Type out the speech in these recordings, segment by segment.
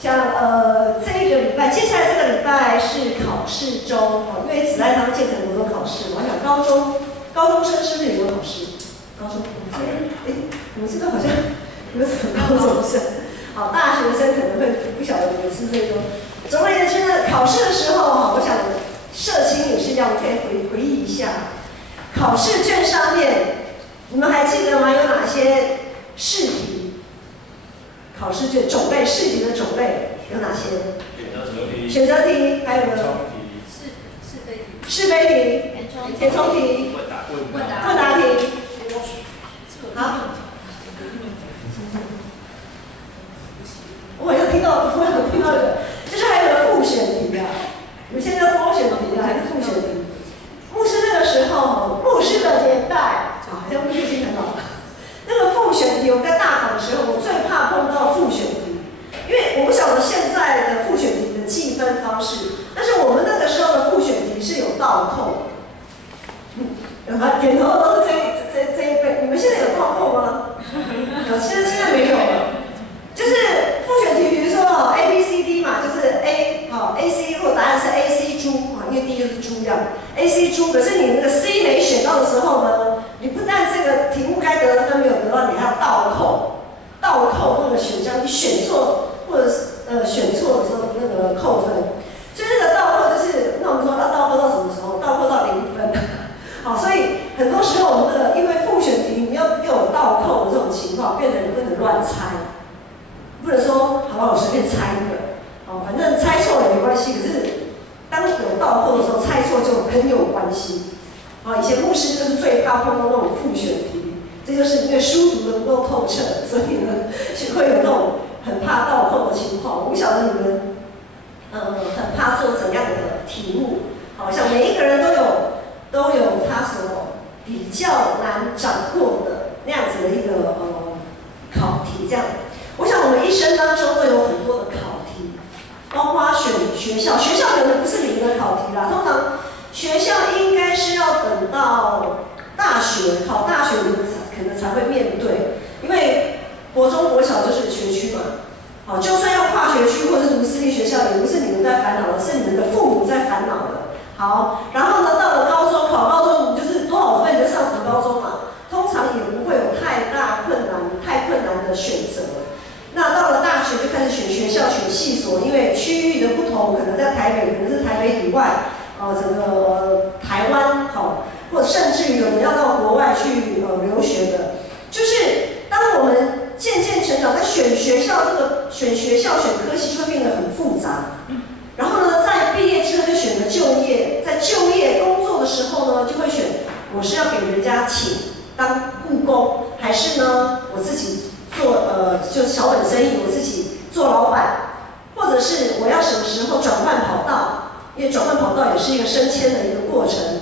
像这一个礼拜，接下来这个礼拜是考试周哦，因为子弹当建成国中考试，我想高中生是不是也有考试？高中，你们这个好像有什么高中生？好，大学生可能会不晓得你们是这种。总而言之呢，考试的时候哈，我想社青也是一样，可以回忆一下，考试卷上面，你们还记得吗？有哪些试题？考试卷种类，试题的种类有哪些？选择题，还有呢？是非题、填充题、问答题。好。我有听到的，就是还有个复选题啊。你们现在要多选题啊，还是复选题？牧师那个时候，牧师的年代啊，好像牧师已经很老了。那个复选题，我在大考的时候，我最怕碰到复选题，因为我不晓得现在的复选题的计分方式，但是我们那个时候的复选题是有倒扣。点头的都是这一辈，你们现在有倒扣吗？现在没有了。就是复选题，比如说A B C D 嘛，就是 A C， 如果答案是 A C 猪因为 D 就是猪样 ，A C 猪，可是你那个 C 没选到的时候呢，你不但这个题目该得的分没有得到，你还要倒扣那个选项，你选错或者是选错的时候那个扣分，所以那个倒扣就是，那我们说要倒扣到什么时候？倒扣到0分。好，所以很多时候我们那个因为复选题你又有倒扣的这种情况，变成你不能乱猜。不能说好吧，我随便猜一个，反正猜错也没关系。可是当有倒扣的时候，猜错就很有关系。以前牧师就是最怕碰到那种复选题，这就是因为书读得不够透彻，所以呢会有那种很怕倒扣的情况。我不晓得你们很怕做怎样的题目，好像每一个人都有他所比较难掌握的那样子的一个考题这样。我想我们一生当中都有很多的考题，包括选学校，学校可能不是你们的考题啦。通常学校应该是要等到大学考大学，你们可能才会面对，因为国中、国小就是学区嘛。就算要跨学区或者是读私立学校，也不是你们在烦恼的，是你们的父母在烦恼的。好，然后呢，到了高中考高中，你就是多少分你就上什么高中嘛，通常也不会有太困难的选择。那到了大学就开始选学校、选系所，因为区域的不同，可能在台北，可能是台北以外，整个台湾，或者甚至于有人要到国外去留学的，就是当我们渐渐成长，在选学校选科系就会变得很复杂。然后呢，在毕业之后就选择就业，在就业工作的时候呢，就会选我是要给人家请当雇工，还是呢我自己做就小本生意，我自己做老板，或者是我要什么时候转换跑道，因为转换跑道也是一个升迁的一个过程，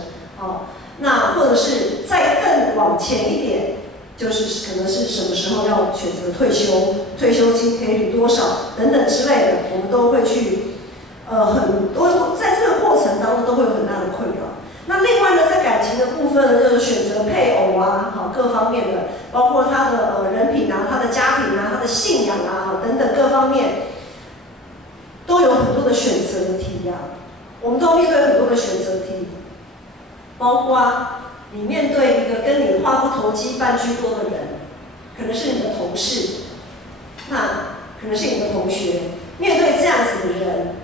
那或者是再更往前一点，就是可能是什么时候要选择退休，退休金可以领多少等等之类的，我们都会去很多在这个过程当中都会有很大的困扰。那另外呢，在感情的部分呢，就是选择配偶啊，各方面的，包括他的人品啊、他的家庭啊、他的信仰啊等等各方面，都有很多的选择题啊。我们都面对很多的选择题，包括你面对一个跟你话不投机半句多的人，可能是你的同事，那可能是你的同学，面对这样子的人，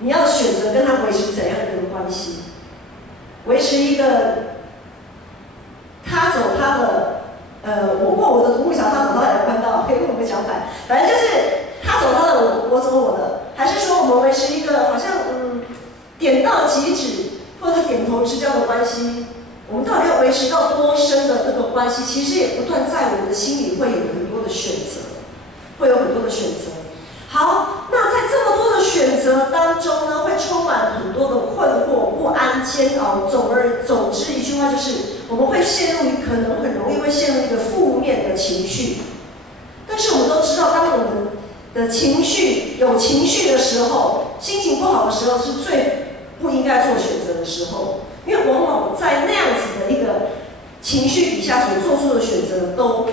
你要选择跟他维持怎样的一个关系？维持一个他走他的，我过我的独木桥，他走他的两宽道，可以跟我们讲反，反正就是他走他的，我走我的，还是说我们维持一个好像点到即止或者点头之交的关系？我们到底要维持到多深的这个关系？其实也不断在我们的心里会有很多的选择，会有很多的选择。好，那在这么多的选择当中呢，会充满很多的困惑、不安、煎熬。总之一句话就是，我们会可能很容易会陷入一个负面的情绪。但是我们都知道，当我们的有情绪的时候，心情不好的时候，是最不应该做选择的时候，因为往往在那样子的一个情绪底下所做出的选择，都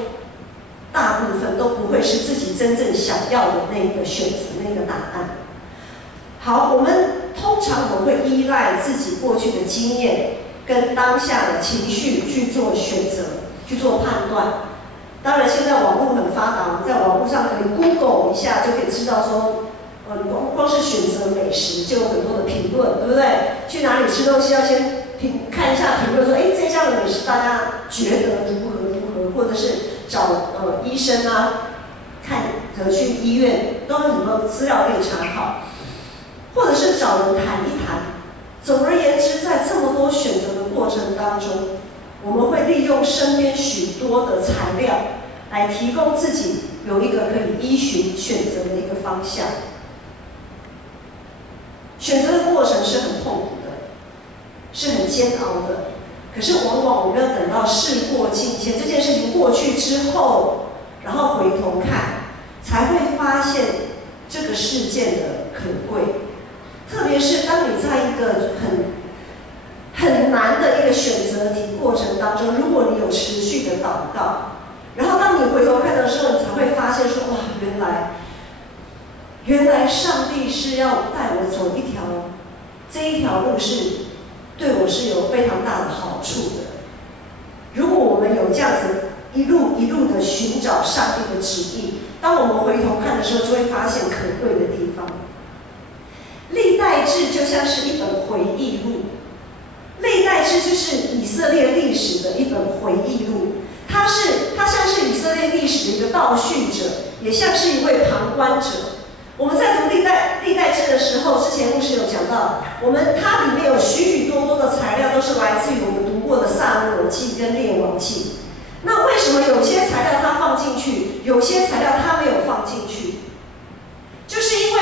大部分都不会是自己真正想要的那个选择那个答案。好，我们通常会依赖自己过去的经验跟当下的情绪去做选择，去做判断。当然，现在网络很发达，我们在网络上可以 Google 一下就可以知道说，光是选择美食就有很多的评论，对不对？去哪里吃东西要先看一下评论，说，这家的美食大家觉得如何，或者是找医生啊，去医院都有很多资料可以查考，或者是找人谈一谈。总而言之，在这么多选择的过程当中，我们会利用身边许多的材料来提供自己有一个可以依循选择的一个方向。选择的过程是很痛苦的，是很煎熬的。可是往往我们要等到事过境迁，这件事情过去之后，然后回头看，才会发现这个事件的可贵。特别是当你在一个很难的一个选择题过程当中，如果你有持续的祷告，然后当你回头看的时候，你才会发现说，哇，原来上帝是要带我走这一条路是对我是有非常大的好处的。如果我们有这样子一路的寻找上帝的旨意，当我们回头看的时候，就会发现可贵的地方。历代志就像是一本回忆录，历代志就是以色列历史的一本回忆录，它像是以色列历史的一个倒叙者，也像是一位旁观者。我们在读历代志的时候，之前牧师有讲到，它里面有许多的材料都是来自于我们读过的撒母耳记跟列王记。那为什么有些材料它放进去，有些材料它没有放进去？就是因为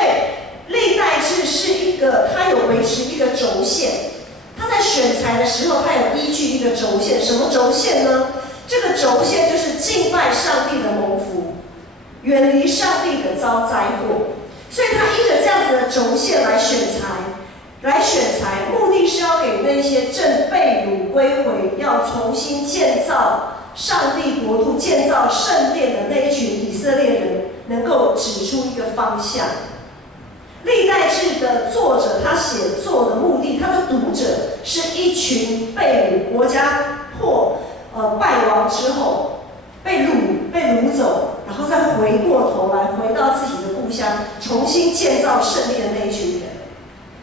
历代志是它有维持一个轴线，它在选材的时候，它有依据一个轴线。什么轴线呢？这个轴线就是敬拜上帝的蒙福，远离上帝的遭灾祸。所以他依着这样子的轴线来选材，目的是要给那些正被掳归回、要重新建造上帝国度、建造圣殿的那一群以色列人，能够指出一个方向。历代志的作者，他写作的目的，他的读者是一群被掳国家败亡之后被掳走，然后再回过头来回到自己的故乡，重新建造圣殿的那一群人。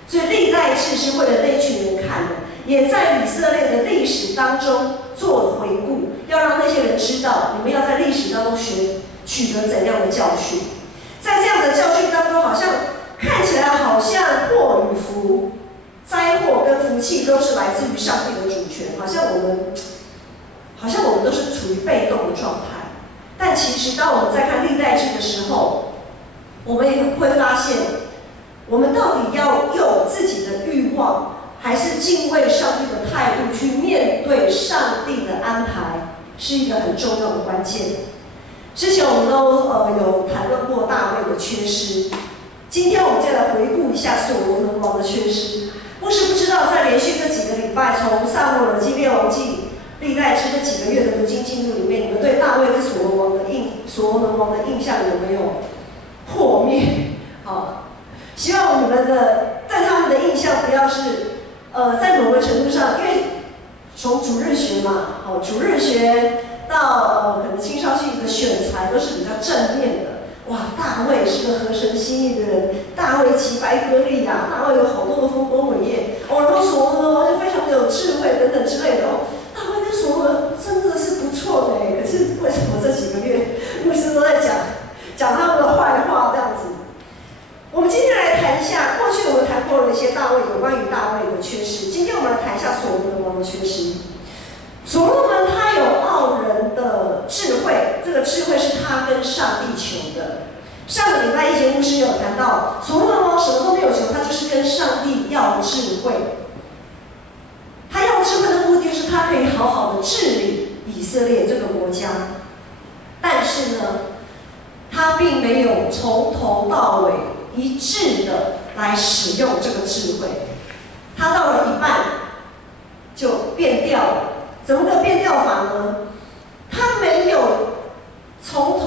所以历代志是为了那一群人看的，也在以色列的历史当中做回顾，要让那些人知道，你们要在历史当中取得怎样的教训。在这样的教训当中，看起来好像祸与福、灾祸跟福气都是来自于上帝的主权，好像我们都是处于被动的状态。但其实当我们在看历代志的时候，我们也会发现，我们到底要用自己的欲望，还是敬畏上帝的态度去面对上帝的安排，是一个很重要的关键。之前我们都有谈论过大卫的缺失，今天我们就来回顾一下所罗门王的缺失。牧师不知道在连续这几个礼拜，从撒母耳记、列王记、历代志这几个月的读经进度里面，你们对大卫跟所罗门王的印象有没有破灭？希望你们对他们的印象不要是在某个程度上，因为从主日学嘛，主日学到可能青少系的选材都是比较正面的。哇，大卫是个合神心意的人，大卫击败歌利亚，大卫有好多的丰功伟业，然后所罗门王就非常的有智慧等等之类的。大卫跟所罗门真的是不错的可是为什么这几个月牧师都在讲他们的坏话这样子？我们今天来谈一下，过去我们谈过了一些有关于大卫的缺失，今天我们来谈一下所罗门王的缺失。所罗门他有傲人的智慧，这个智慧是他跟上帝求的。上个礼拜一节牧师有谈到，所罗门王什么都没有求，他就是跟上帝要智慧。他要智慧的目的是他可以好好的治理以色列这个国家，但是呢，他并没有从头到尾一致的来使用这个智慧，他到了一半就变调了。怎么个变调法呢？他没有从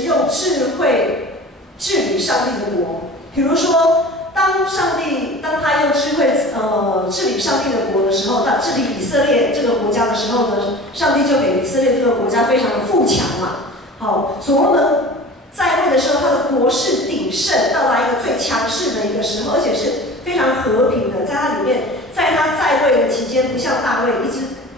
时用智慧治理上帝的国。比如说，当他用智慧治理上帝的国的时候，他治理以色列这个国家的时候呢，上帝就给以色列这个国家非常的富强嘛。好，所罗门在位的时候，他的国势鼎盛，到达一个最强势的一个时候，而且是非常和平的。在他里面，在他在位的期间，不像大卫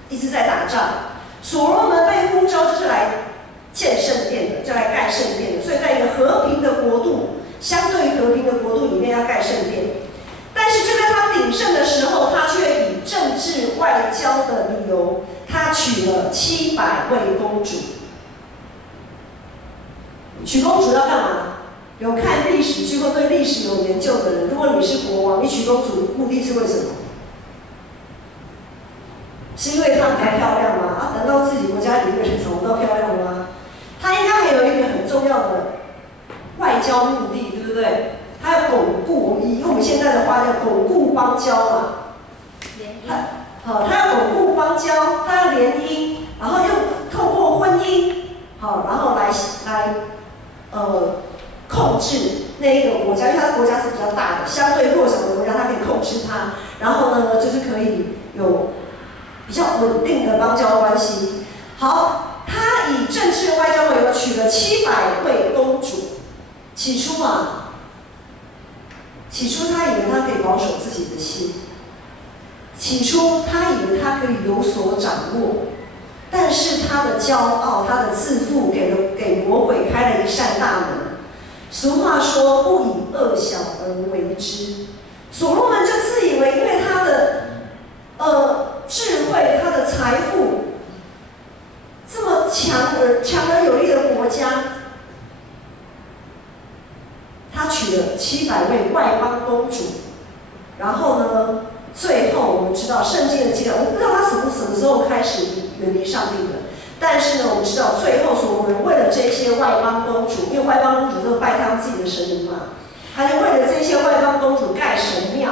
一直在打仗。所罗门被呼召就是来建圣殿的，就来盖圣殿的。所以在一个和平的国度，相对于和平的国度里面要盖圣殿。但是就在他鼎盛的时候，他却以政治外交的理由，他娶了700位公主。娶公主要干嘛？有看历史剧或对历史有研究的人，如果你是国王，你娶公主目的是为什么？是因为她比较漂亮吗？啊，难道自己国家里面人找不到漂亮吗？她应该还有一个很重要的外交目的，对不对？她要巩固，以我们现在的话叫巩固邦交嘛。她要巩固邦交，她要联姻，然后又透过婚姻，好，然后来控制那一个国家，因为它的国家是比较大的，相对弱小的国家，它可以控制它。然后呢，就是可以有比较稳定的邦交关系。好，他以政治外交为由娶了700位公主。起初他以为他可以保守自己的心，起初他以为他可以有所掌握，但是他的骄傲、他的自负，给魔鬼开了一扇大门。俗话说：“不以恶小而为之。”所罗门就自以为，因为他的智慧、他的财富这么强而有力的国家，他娶了700位外邦公主，然后呢，最后我们知道圣经的记载，我们不知道他什么时候开始远离上帝的。但是呢，我们知道最后所罗门为了这些外邦公主，因为外邦公主都拜他们自己的神明嘛，他就为了这些外邦公主盖神庙。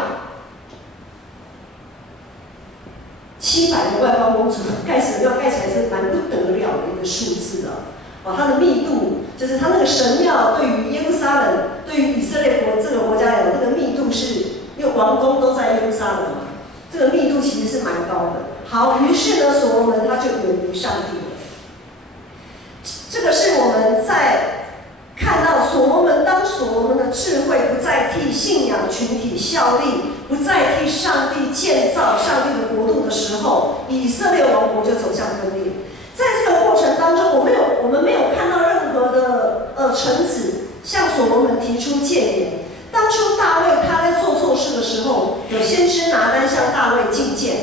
700个外邦公主盖神庙，盖起来是蛮不得了的一个数字的。它的密度，就是它那个神庙对于耶路撒冷，对于以色列这个国家来讲，这个密度是，因为王宫都在耶路撒冷嘛，这个密度其实是蛮高的。好，于是呢，所罗门他就远离上帝了。这个是我们在看到当所罗门的智慧不再替信仰群体效力，不再替上帝建造上帝的国度的时候，以色列王国就走向分裂。在这个过程当中，我们没有看到任何的臣子向所罗门提出谏言。当初大卫他在做错事的时候，有先知拿单向大卫进谏，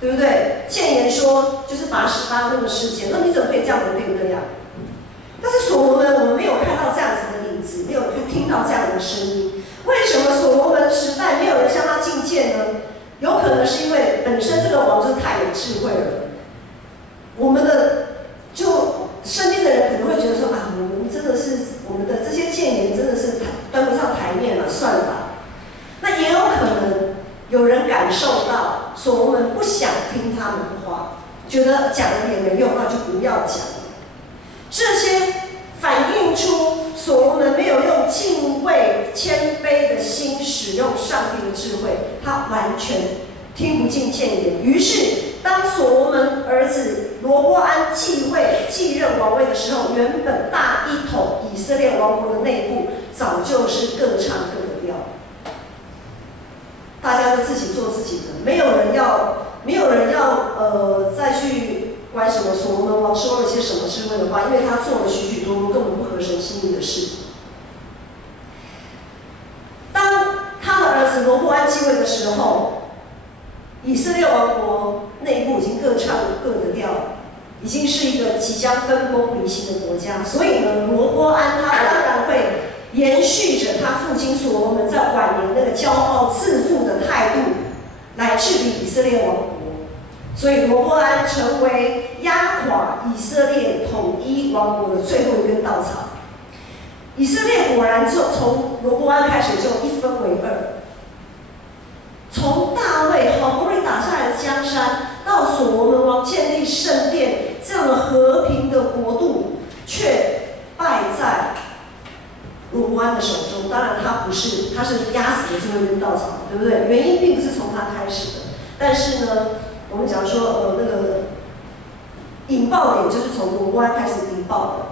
对不对？谏言说就是拔示巴那个事件，那你怎么可以这样子对不对呀？但是所罗门我们没有看到这样子的影子，没有听到这样的声音。为什么所罗门时代没有人向他进谏呢？有可能是因为本身这个王就是太有智慧了。我们的身边的人可能会觉得说啊，我们真的是我们的这些谏言真的是端不上台面了，算了吧。那也有可能有人感受到所罗门不想听他们的话，觉得讲了也没用，那就不要讲了。这些反映出所罗门没有用敬畏、谦卑的心使用上帝的智慧，他完全听不进谏言。于是，当所罗门儿子罗波安继任王位的时候，原本大一统以色列王国的内部早就是各唱各的调，大家都自己做自己的，没有人要再去管什么所罗门王说了些什么智慧的话，因为他做了许多根本不合神心意的事。当他的儿子罗波安继位的时候，以色列王国内部已经各唱各的调，已经是一个即将分崩离析的国家。所以呢，罗波安他当然会延续着他父亲所罗门在晚年那个骄傲自负的态度来治理以色列王国。所以罗波安成为压垮以色列统一王国的最后一根稻草。以色列果然就从罗波安开始就一分为二。从大卫好不容易打下来的江山，到所罗门王建立圣殿这样的和平的国度，却败在罗伯安的手中。当然他不是，他是压死的最后一根稻草，对不对？原因并不是从他开始的，但是呢，我们讲说那个引爆点就是从罗伯安开始引爆的。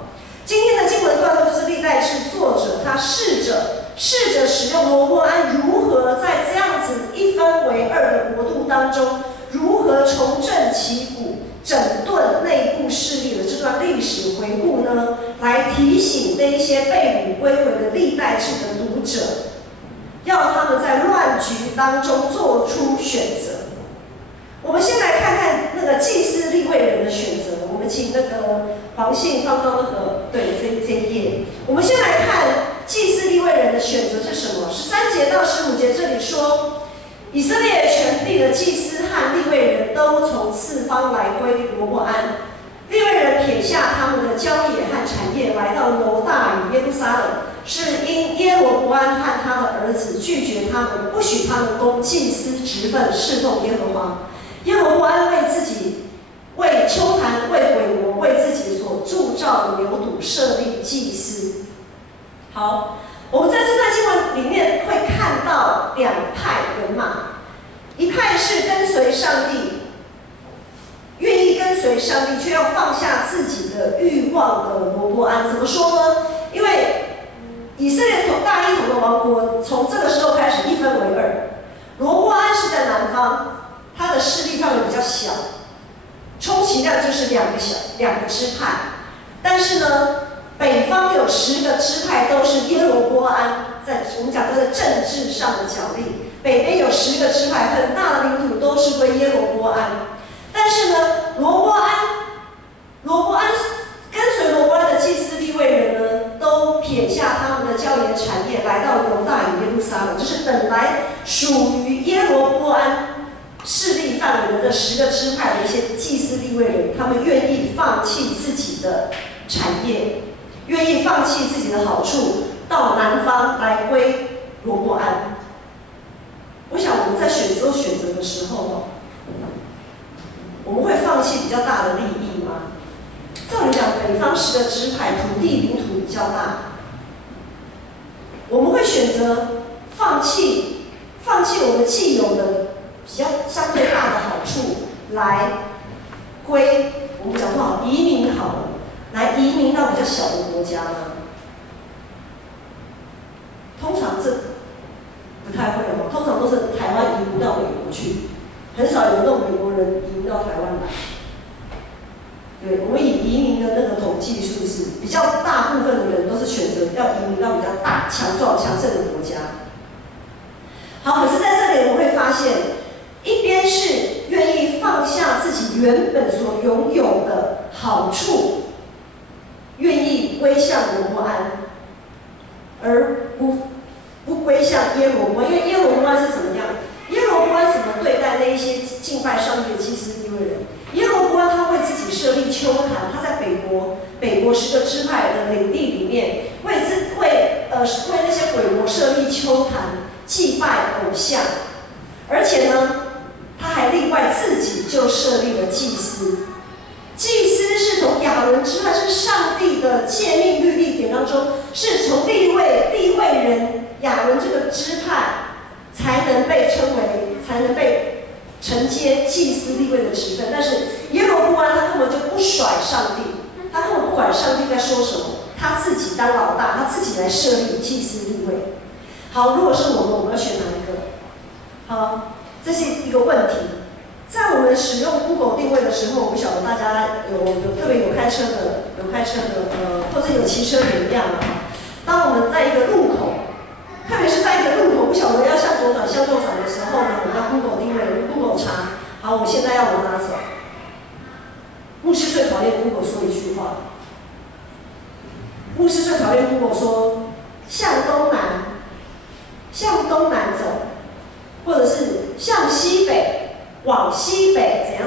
今天的经文段落就是历代志作者他试着使用罗伯安如何在这样子一分为二的国度当中，如何重振旗鼓、整顿内部势力的这段历史回顾呢，来提醒那一些被掳归回的历代志的读者，要他们在乱局当中做出选择。我们先来看看那个祭司利未人的选择。我们请那个黄信放到那个这一页。我们先来看祭司利未人的选择是什么？13节到15节这里说，以色列全地的祭司和利未人都从四方来归罗伯安。利未人撇下他们的郊野和产业，来到犹大与耶路撒冷，是因耶罗伯安和他的儿子拒绝他们，不许他们供祭司职分，侍奉耶和华。耶罗伯安为自己、为丘坛、为鬼魔、为自己所铸造的牛犊设立祭司。好，我们在这段经文里面会看到两派人马，一派是跟随上帝，愿意跟随上帝，却要放下自己的欲望的罗伯安。怎么说呢？因为以色列大一统的王国从这个时候开始一分为二，罗伯安是在南方。他的势力范围比较小，充其量就是两个支派。但是呢，北方有10个支派都是耶罗波安在我们讲的政治上的角力，北边有10个支派，很大的领土都是归耶罗波安。但是呢，罗伯安跟随罗伯安的祭司利未人呢，都撇下他们的郊野产业，来到犹大与耶路撒冷，就是本来属于耶罗波安势力范围的这10个支派的一些祭司利未人，他们愿意放弃自己的产业，愿意放弃自己的好处，到南方来归罗伯安。我想我们在选择的时候，我们会放弃比较大的利益吗？照理讲，北方10个支派土地领土比较大，我们会选择放弃我们既有的比较相对大的好处，来归我们讲不好移民好了，来移民到比较小的国家呢？通常这不太会哦，通常都是台湾移民到美国去，很少有那种美国人移民到台湾来。对，我们以移民的那个统计数字，比较大部分的人都是选择要移民到比较大、强壮、强盛的国家。好，可是在这里我们会发现，一边是愿意放下自己原本所拥有的好处，愿意归向罗伯安，而不归向耶罗伯安，因为耶罗伯安是怎么样？耶罗伯安怎么对待那一些敬拜上帝的祭司利未人？耶罗伯安他为自己设立丘坛，他在北国10个支派的领地里面，为那些鬼魔设立丘坛，祭拜偶像，而且呢，他还另外自己就设立了祭司。祭司是从亚伦支派，是上帝的诫命律例典当中，是从利未人亚伦这个支派才能被承接祭司利未的职分。但是耶罗波安他根本就不甩上帝，他根本不管上帝在说什么，他自己当老大，他自己来设立祭司利未。好，如果是我们要选哪一个？好，这是一个问题。在我们使用 Google 定位的时候，我不晓得大家特别有开车的，或者有骑车也一样啊。当我们在一个路口，特别是在一个路口不晓得要向左转、向右转的时候呢，我们要 Google 定位 ，Google 查。好，我现在要往哪走？牧师最讨厌 Google 说一句话。牧师最讨厌 Google 说向东南走，或者是向西北。往西北怎样？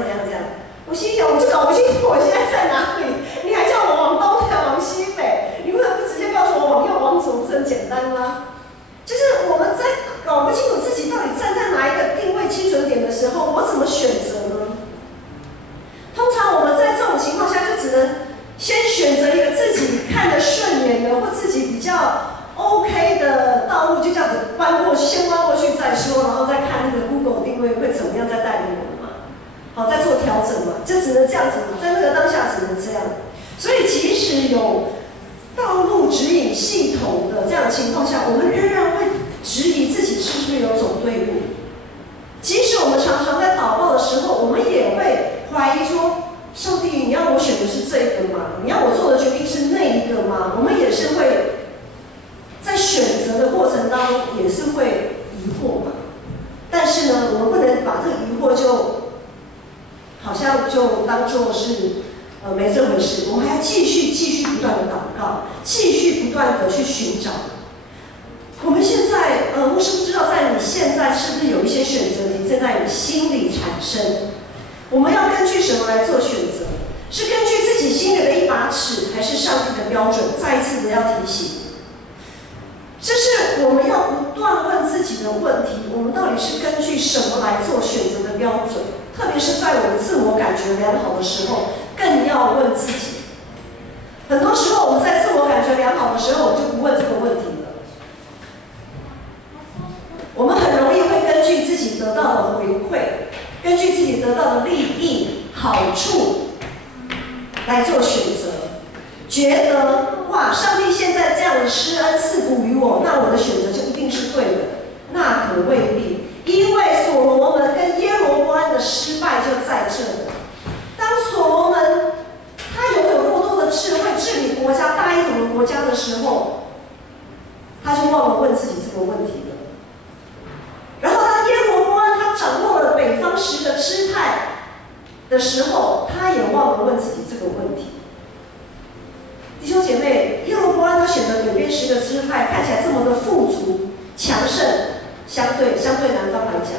我心想，我就搞不清楚我现在在哪里，你还叫我往东还往西北？你为什么不直接告诉我往右往左，不是很简单吗？就是我们在搞不清楚自己到底站在哪一个定位基准点的时候，我怎么选择呢？通常我们在这种情况下，就只能先选择一个自己看得顺眼的，或自己比较 OK 的道路就这样子弯过去，先弯过去再说，然后再看那个 Google 定位会怎么样再带领我们嘛。好，再做调整嘛，就只能这样子嘛，在那个当下只能这样。所以即使有道路指引系统的这样的情况下，我们仍然会质疑自己是不是有走对路。即使我们常常在祷告的时候，我们也会怀疑说：上帝，你要我选的是这个吗？你要我做的决定是那一个吗？我们也是会在选择的过程当中也是会疑惑嘛。但是呢，我们不能把这个疑惑就好像就当作是没这回事，我们还要继续不断的祷告，继续不断的去寻找。我们现在牧师不知道在你现在是不是有一些选择题正在你心里产生？我们要根据什么来做选择？是根据自己心里的一把尺，还是上帝的标准？再一次的要提醒，这是我们要不断问自己的问题：我们到底是根据什么来做选择的标准？特别是在我们自我感觉良好的时候，更要问自己。很多时候我们在自我感觉良好的时候，我们就不问这个问题了。我们很容易会根据自己得到的回馈，根据自己得到的利益、好处来做选择，觉得哇，上帝现在这样的施恩赐福于我，那我的选择就一定是对的。那可未必，因为所罗门跟耶罗波安的失败就在这里。当所罗门他拥有过多的智慧治理国家、大一统的国家的时候，他就忘了问自己这个问题了。然后当耶罗波安他掌握了北方10个支派的时候，他也忘了问自己这个问题。弟兄姐妹，耶罗波安他选择北边10个支派，看起来这么的富足、强盛，相对南方来讲，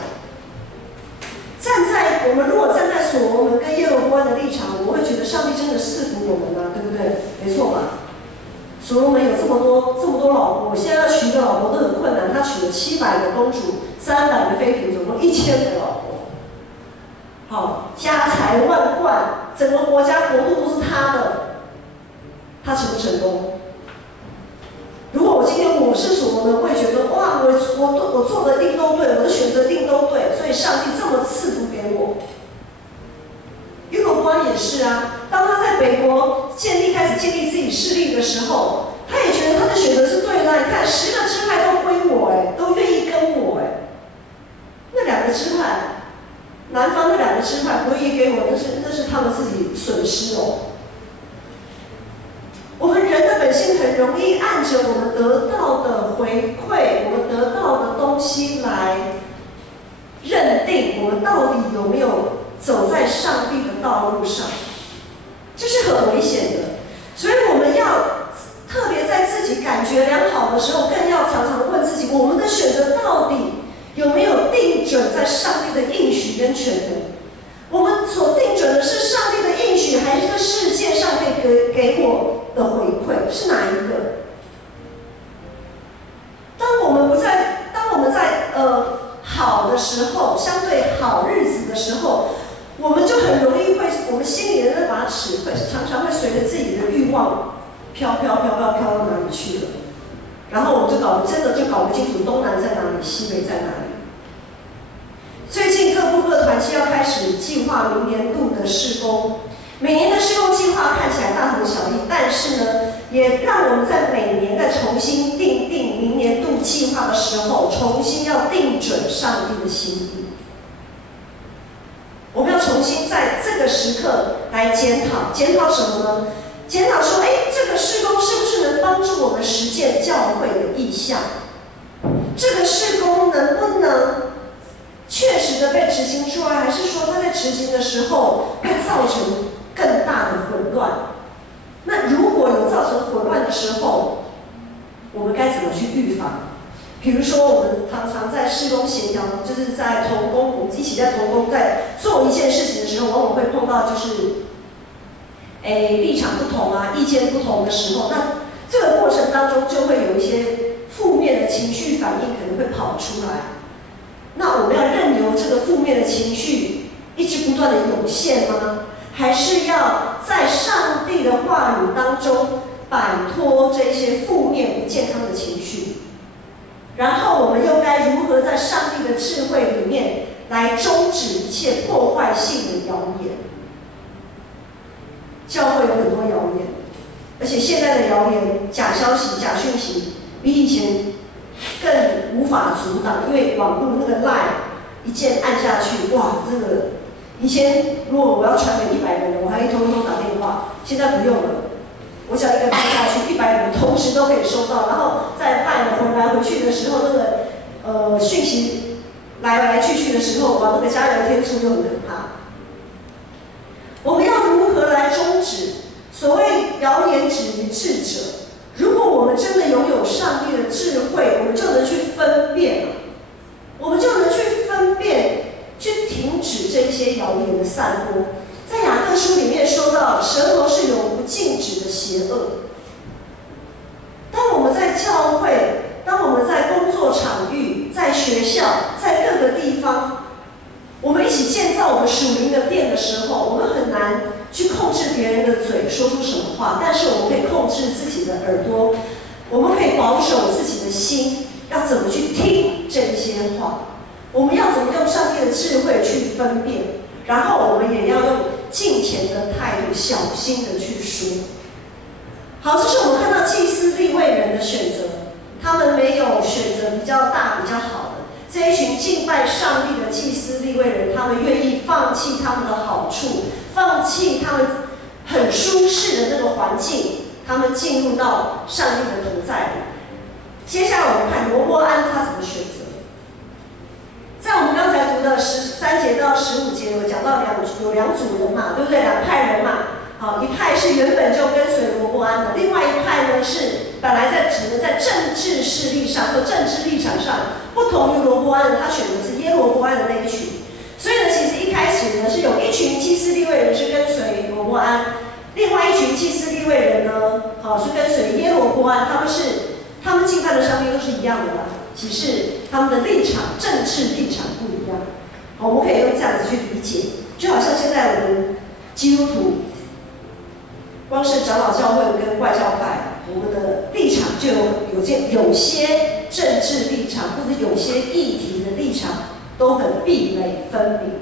我们如果站在所罗门跟耶罗波安的立场，我们会觉得上帝真的赐福我们啊，对不对？没错吧？所罗门有这么多老婆，我现在要娶一个老婆都很困难，他娶了700个公主，300个妃嫔，总共1000个老婆。好，家财万贯，整个国家国度都是他的，他成不成功？如果今天我是所罗门，会觉得哇，我做的一定都对，我的选择一定都对，所以上帝这么赐福给我。耶罗波安也是啊，当他在北国开始建立自己势力的时候，他也觉得他的选择是对的。你看10个支派都归我，都愿意跟我，那2个支派，南方那2个支派不愿意给我，那是他们自己损失哦。我们人的本性很容易按着我们得到的回馈，我们得到的东西来认定我们到底有没有走在上帝的道路上，这是很危险的。所以我们要特别在自己感觉良好的时候，更要常常问自己：我们的选择到底有没有定准在上帝的应许跟权能？我们所定准的是上帝的应许，还是这世界上可以给我的回馈是哪一个？当我们在好的时候，相对好日子的时候，我们就很容易我们心里的那把尺常常会随着自己的欲望飘到哪里去了，然后我们真的搞不清楚东南在哪里，西北在哪里。最近各部各团契要开始计划明年度的事工，每年的事工计划看起来大同小异，但是呢，也让我们在每年再重新定明年度计划的时候，重新要定准上帝的心意。我们要重新在这个时刻来检讨什么呢？检讨说，这个事工是不是能帮助我们实践教会的意向？这个事工能不能确实的被执行出来，还是说它在执行的时候会造成更大的混乱？那如果有造成混乱的时候，我们该怎么去预防？比如说，我们常常在事工协调，就是在同工，我们一起在同工在做一件事情的时候，往往会碰到立场不同啊，意见不同的时候，那这个过程当中就会有一些负面的情绪反应可能会跑出来。那我们要任由这个负面的情绪一直不断的涌现吗？还是要在上帝的话语当中摆脱这些负面不健康的情绪？然后我们又该如何在上帝的智慧里面来终止一切破坏性的谣言？教会有很多谣言，而且现在的谣言、假消息、假讯息比以前更无法阻挡，因为网络那个 LINE 一键按下去，哇，这个以前如果我要传给100个人，我还一通一通打电话，现在不用了。我只要一个按下去，100人同时都可以收到，然后在带回来回去的时候，那个讯息来来去去的时候，哇，那个加油天数又很可怕。我们要如何来终止所谓谣言止于智者？如果我们真的拥有上帝的智慧，我们就能去分辨，我们就能去分辨，去停止这一些谣言的散播。在雅各书里面说到，舌头是永不禁止的邪恶。当我们在教会，当我们在工作场域、在学校、在各个地方，我们一起建造我们属灵的殿的时候，我们很难去控制别人的嘴说出什么话，但是我们可以控制自己的耳朵，我们可以保守自己的心，要怎么去听这一些话？我们要怎么用上帝的智慧去分辨？然后我们也要用敬虔的态度，小心的去说。好，这是我们看到祭司利未人的选择，他们没有选择比较大、比较好的。这一群敬拜上帝的祭司利未人，他们愿意放弃他们的好处，放弃他们很舒适的那个环境，他们进入到上帝的同在里。接下来我们看罗波安他怎么选择。在我们刚才读的13节到15节，有讲到有两组人嘛，对不对？两派人嘛。好，一派是原本就跟随罗波安的，另外一派呢是本来只能在政治势力上或政治立场上不同于罗波安的，他选的是耶罗波安的那一群。所以呢，其实一开始呢是有一群祭司利未人是跟随罗波安，另外一群祭司利未人呢，好是跟随耶罗波安，他们敬拜的上面都是一样的啦，只是他们的立场、政治立场不一样。好，我们可以用这样子去理解，就好像现在我们基督徒。光是长老教会跟外教派，我们的立场就有些政治立场或者有些议题的立场都很壁垒分明。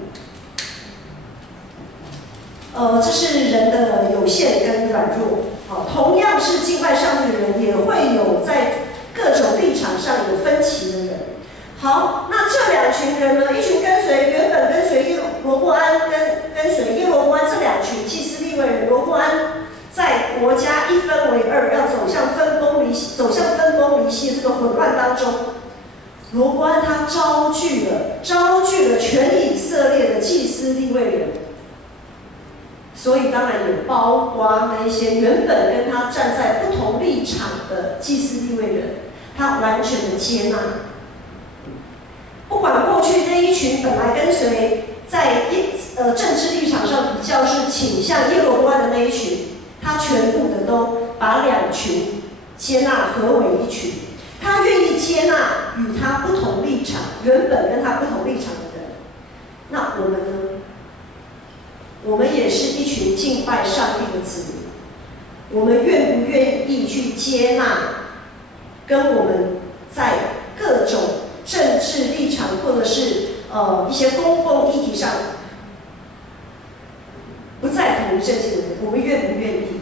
这是人的有限跟软弱。好，同样是敬拜上帝的人，也会有在各种立场上有分歧的人。好，那这两群人呢？一群原本跟随罗波安，跟随耶罗波安这两群祭司利未人，罗波安。在国家一分为二，要走向分崩离析这个混乱当中，罗波安他招聚了全以色列的祭司利未人，所以当然也包括那些原本跟他站在不同立场的祭司利未人，他完全的接纳。不管过去那一群本来跟随在政治立场上比较是倾向耶罗波安的那一群。他全部的都把两群接纳合为一群，他愿意接纳与他不同立场、原本跟他不同立场的人。那我们呢？我们也是一群敬拜上帝的子民，我们愿不愿意去接纳跟我们在各种政治立场或者是一些公共议题上不在同一阵线的人，我们愿不愿意？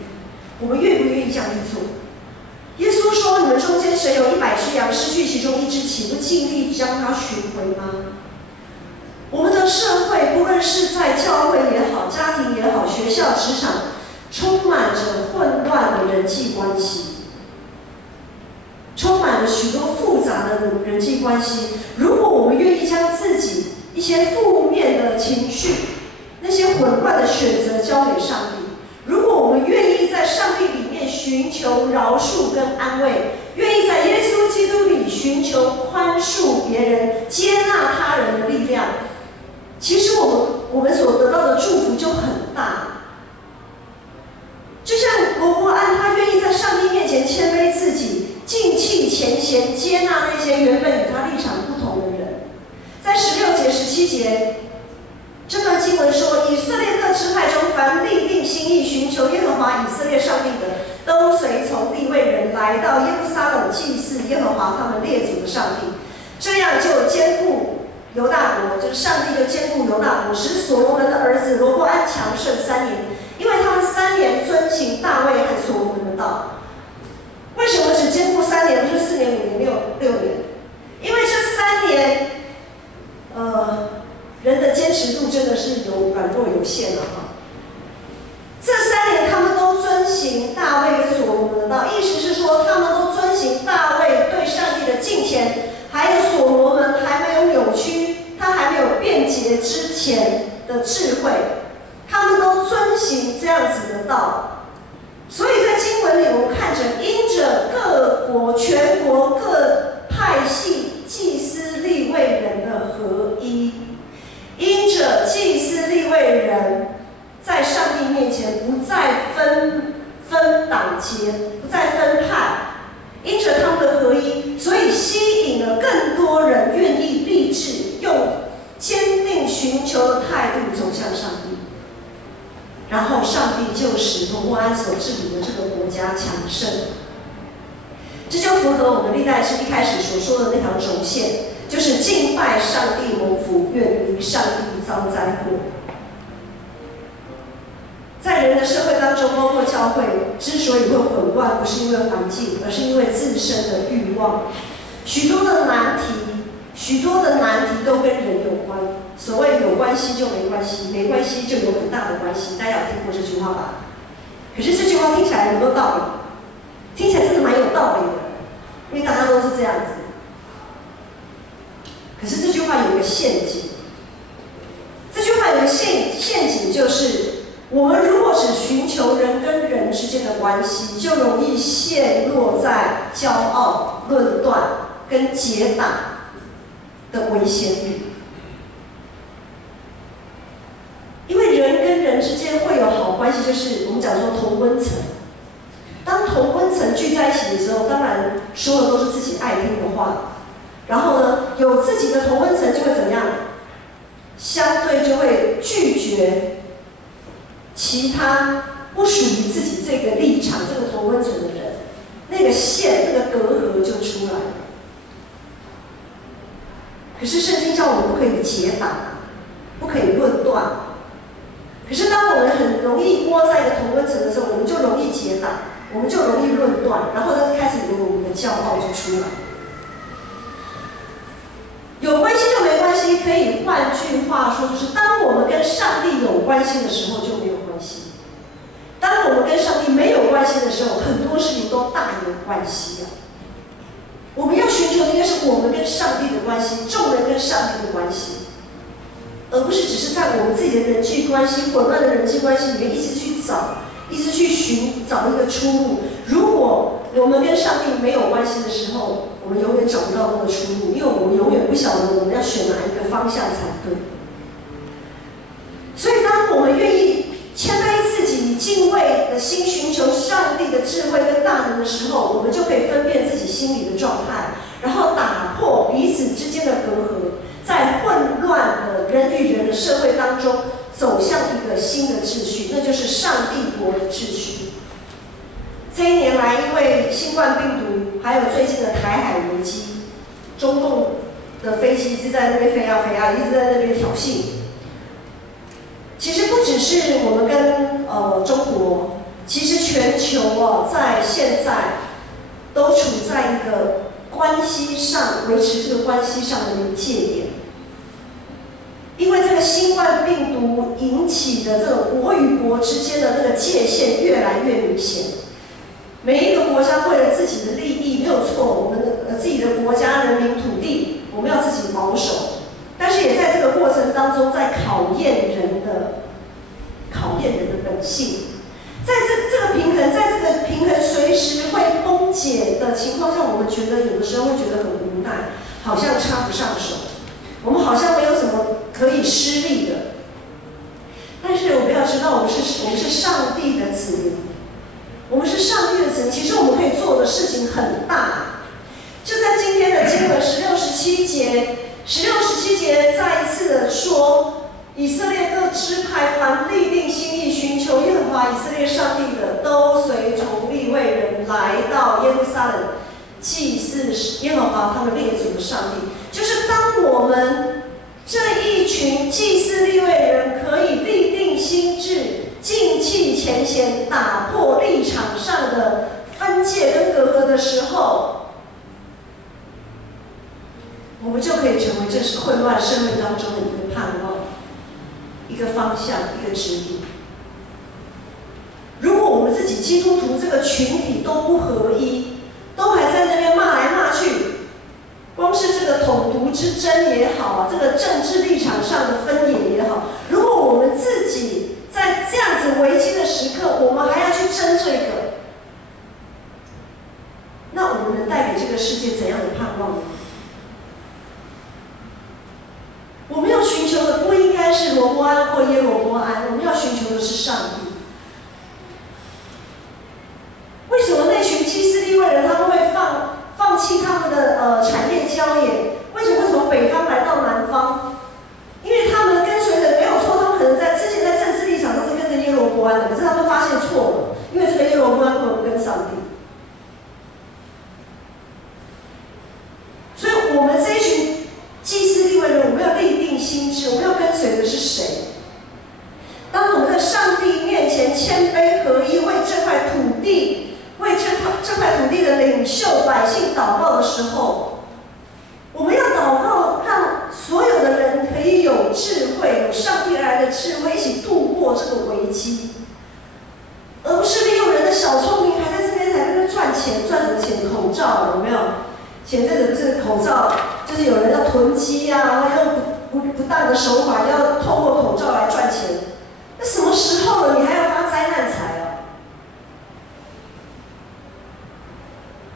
我们愿不愿意这样去做？耶稣说：“你们中间谁有100只羊，失去其中1只，岂不尽力将它寻回吗？”我们的社会，不论是在教会也好、家庭也好、学校、职场，充满着混乱的人际关系，充满了许多复杂的人际关系。如果我们愿意将自己一些负面的情绪、那些混乱的选择交给上帝，如果我们愿意在上帝里面寻求饶恕跟安慰，愿意在耶稣基督里寻求宽恕别人、接纳他人的力量，其实我们所得到的祝福就很大。就像罗波安，他愿意在上帝面前谦卑自己，尽弃前嫌，接纳那些原本与他立场不同的人。在16节、17节。这段经文说，以色列各支派中，凡立定心意寻求耶和华以色列上帝的，都随从利未人来到耶路撒冷祭祀耶和华他们列祖的上上帝，这样就兼顾犹大国，就是上帝就兼顾犹大国，使所罗门的儿子罗波安强盛3年，因为他们3年遵行大卫和所罗门的道。为什么只兼顾3年，不是4年、5年、6年？因为这3年，人的坚持度真的是有软弱有限了哈。这3年他们都遵行大卫跟所罗门的道，意思是说他们都遵行大卫对上帝的敬虔，还有所罗门还没有扭曲，他还没有辩解之前的智慧，他们都遵行这样子的道。所以在经文里，我们看着因着各国、全国各派系祭司利未人的合一，因着祭司利未人在上帝面前不再分党节，不再分派，因着他们的合一，所以吸引了更多人愿意立志，用坚定寻求的态度走向上帝。然后上帝就使罗波安所治理的这个国家强盛，这就符合我们历代志一开始所说的那条轴线，就是敬拜上帝蒙福，远离上帝遭灾祸。在人的社会当中，包括教会之所以会混乱，不是因为环境，而是因为自身的欲望。许多的难题都跟人有关。所谓有关系就没关系，没关系就有很大的关系，大家有听过这句话吧？可是这句话听起来有没有道理？听起来真的蛮有道理的，因为大家都是这样子。可是这句话有一个陷阱，这句话有一个陷阱，就是我们如果只寻求人跟人之间的关系，就容易陷落在骄傲、论断跟结党的危险里。因为人跟人之间会有好关系，就是我们讲说同温层。当同温层聚在一起的时候，当然说的都是自己爱听的话。然后呢，有自己的同温层就会怎么样？相对就会拒绝其他不属于自己这个立场、这个同温层的人，那个线、那个隔阂就出来了。可是圣经叫我们不可以结党，不可以论断。可是当我们很容易窝在一个同温层的时候，我们就容易结党，我们就容易论断，然后就开始有我们的骄傲就出来。有关系就没关系，可以换句话说，就是当我们跟上帝有关系的时候就没有关系；当我们跟上帝没有关系的时候，很多事情都大有关系啊。我们要寻求的应该是我们跟上帝的关系，众人跟上帝的关系。而不是只是在我们自己的人际关系、混乱的人际关系里面一直去寻找一个出路。如果我们跟上帝没有关系的时候，我们永远找不到那个出路，因为我们永远不晓得我们要选哪一个方向才对。所以，当我们愿意谦卑自己、以敬畏的心寻求上帝的智慧跟大能的时候，我们就可以分辨自己心里的状态，然后打破彼此之间的隔阂。在混乱的人与人的社会当中，走向一个新的秩序，那就是上帝国的秩序。这一年来，因为新冠病毒，还有最近的台海危机，中共的飞机一直在那边飞啊，一直在那边挑衅。其实不只是我们跟中国，其实全球在现在都处在一个关系上维持这个关系上的临界点。因为这个新冠病毒引起的这种国与国之间的那个界限越来越明显，每一个国家为了自己的利益没有错，我们自己的国家、人民、土地，我们要自己保守，但是也在这个过程当中在考验人的本性，在这个平衡随时会崩解的情况下，我们觉得有的时候会觉得很无奈，好像插不上手，我们好像没有什么可以施力的。但是我们要知道，我们是上帝的子民，我们是上帝的子民。其实我们可以做的事情很大，就在今天的经文16、17节，16、17节再一次的说，以色列各支派凡立定心意寻求耶和华以色列上帝的，都随从利未人来到耶路撒冷，祭祀耶和华他们列祖的上帝。就是当我们这一群祭司利未人可以立定心志，尽弃前嫌，打破立场上的分界跟隔阂的时候，我们就可以成为这是混乱社会当中的一个盼望，一个方向，一个指引。如果我们自己基督徒这个群体都不合一，都还在那边骂来骂去，光是这个统独之争也好啊，这个政治立场上的分野也好，如果我们自己在这样子危机的时刻，我们还要去争这个，那我们能带给这个世界怎样的盼望呢？我们要寻求的不应该是罗波安或耶罗波安，我们要寻求的是上帝。为什么那群祭司利未人他们会放弃他们的产业郊野？为什么会从北方来到南方？因为他们跟随的没有错，他们可能之前在政治立场都是跟着耶罗波安的，可是他们发现错了，因为这个耶罗波安根本不跟上帝。所以我们这一群祭司利未人，我们要立定心志，我们要跟随的是谁？当我们在上帝面前谦卑合一，为这块土地，为这块土地的领袖百姓祷告的时候，我们要祷告，让所有的人可以有智慧，有上帝而来的智慧，一起度过这个危机，而不是利用人的小聪明，还在这边赚钱，赚什么钱？口罩有没有？前阵子不是口罩，就是有人要囤积啊，然后用不当的手法，要透过口罩来赚钱。那什么时候了，你还要发灾难财啊？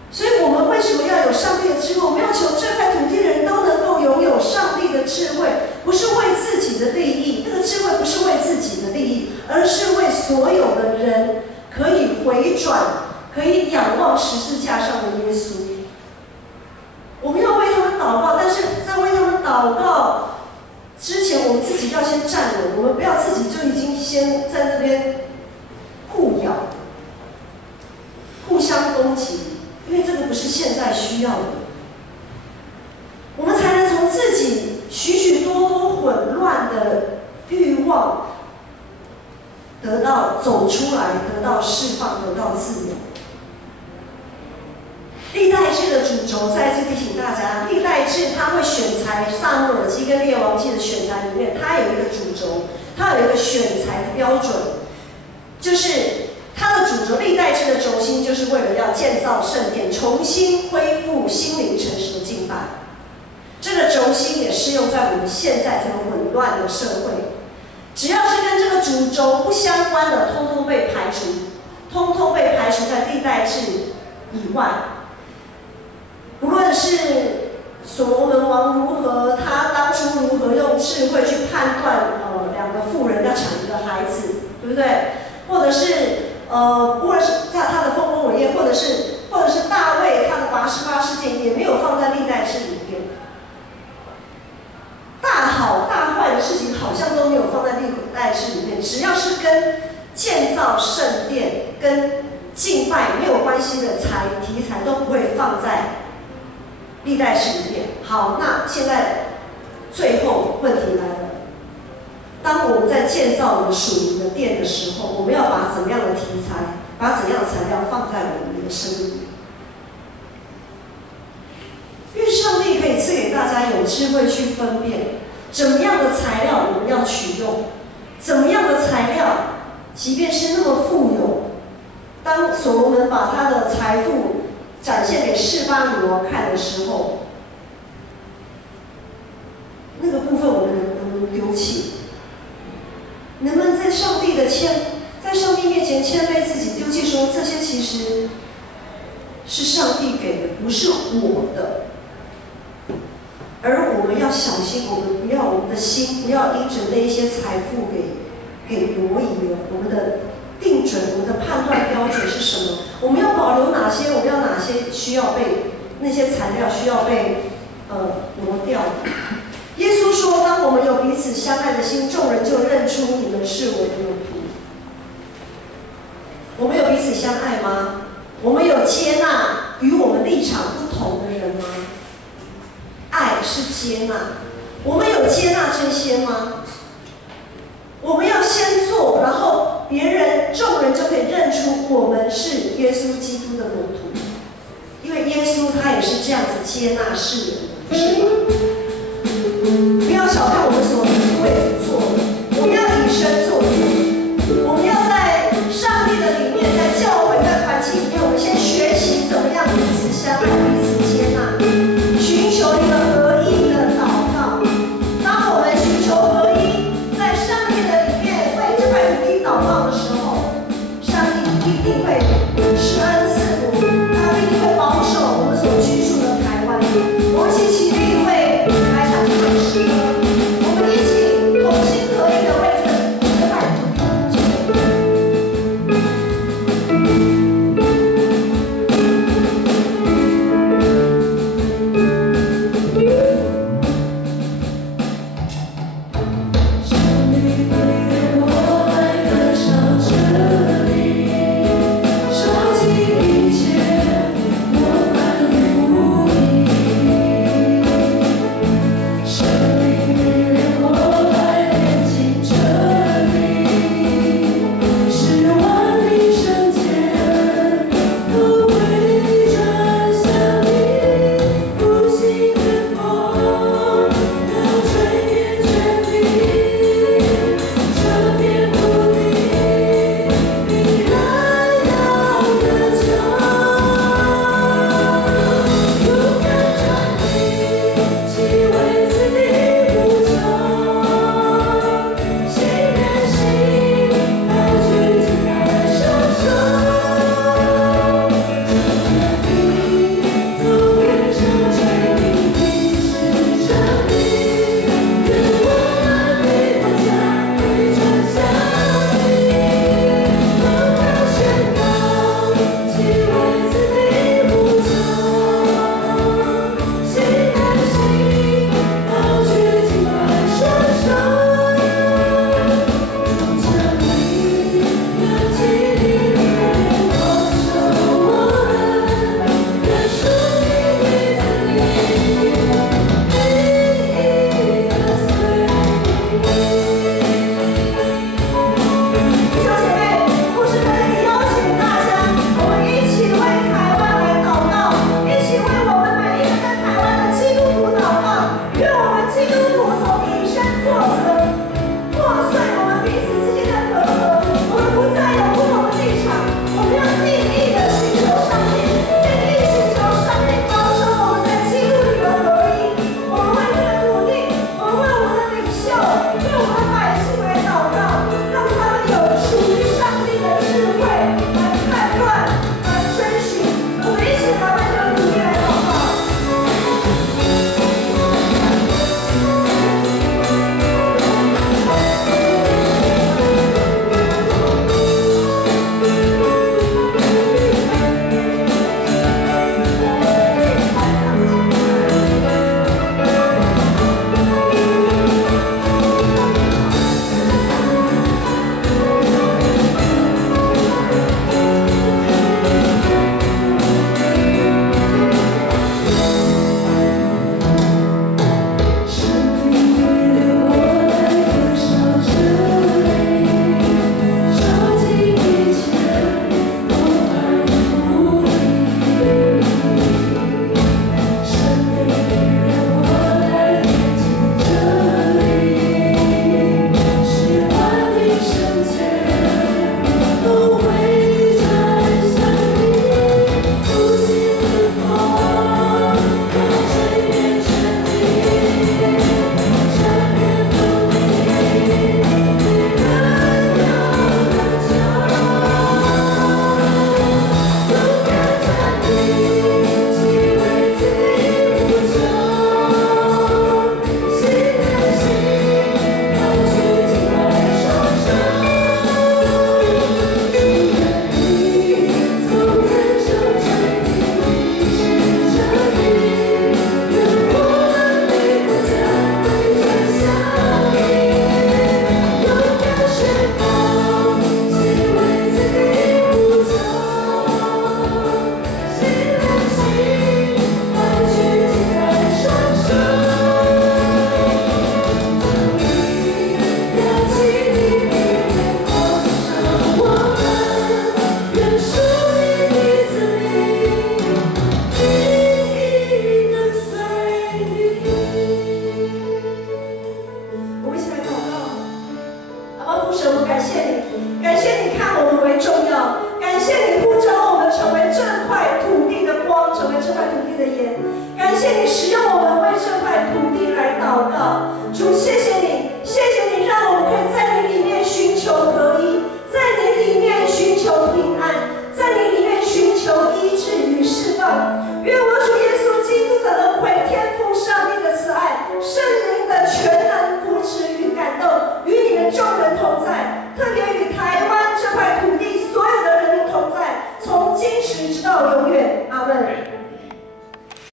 所以我们为什么要有上帝的智慧？我们要求这块土地的人都能够拥有上帝的智慧，不是为自己的利益，这个智慧不是为自己的利益，而是为所有的人可以回转，可以仰望十字架上的耶稣。我们要为他们祷告，但是在为他们祷告之前，我们自己要先站稳，我们不要自己就已经先在那边互咬、互相攻击，因为这个不是现在需要的。我们才能从自己许许多多混乱的欲望走出来，得到释放，得到自由。历代志的主轴，再次提醒大家，历代志它会选材，撒母耳记跟列王记的选材里面，它有一个主轴，它有一个选材的标准，就是它的主轴，历代志的轴心就是为了要建造圣殿，重新恢复心灵诚实的敬拜。这个轴心也适用在我们现在这个混乱的社会，只要是跟这个主轴不相关的，通通被排除，通通被排除在历代志以外。无论是所罗门王如何，他当初如何用智慧去判断，两个妇人要产一个孩子，对不对？或者是无论是他的丰功伟业，或者是大卫他的拔示巴事件，也没有放在历代志里面。大好大坏的事情好像都没有放在历代志里面，只要是跟建造圣殿、跟敬拜没有关系的题材都不会放在历代史里面。好，那现在最后问题来了，当我们在建造我们属灵的殿的时候，我们要把怎么样的题材，把怎样的材料放在我们的生命里？因为上帝可以赐给大家有智慧去分辨怎么样的材料我们要取用，怎么样的材料，即便是那么富有，当所罗门把他的财富展现给示巴女王看的时候，那个部分我们能不能丢弃？能不能在上帝面前谦卑自己，丢弃说这些其实是上帝给的，不是我的。而我们要小心，我们的心不要因着那一些财富给挪移了。我们的定准，我们的判断标准是什么？我们要保留哪些？我们要哪些需要被那些材料需要被挪掉的？耶稣说：“当我们有彼此相爱的心，众人就认出你们是我的门徒。”我们有彼此相爱吗？我们有接纳与我们立场不同的人吗？爱是接纳，我们有接纳这些吗？我们要先做，然后众人就可以认出我们是耶稣基督的门徒，因为耶稣他也是这样子接纳世人的，是吗？不要小看我们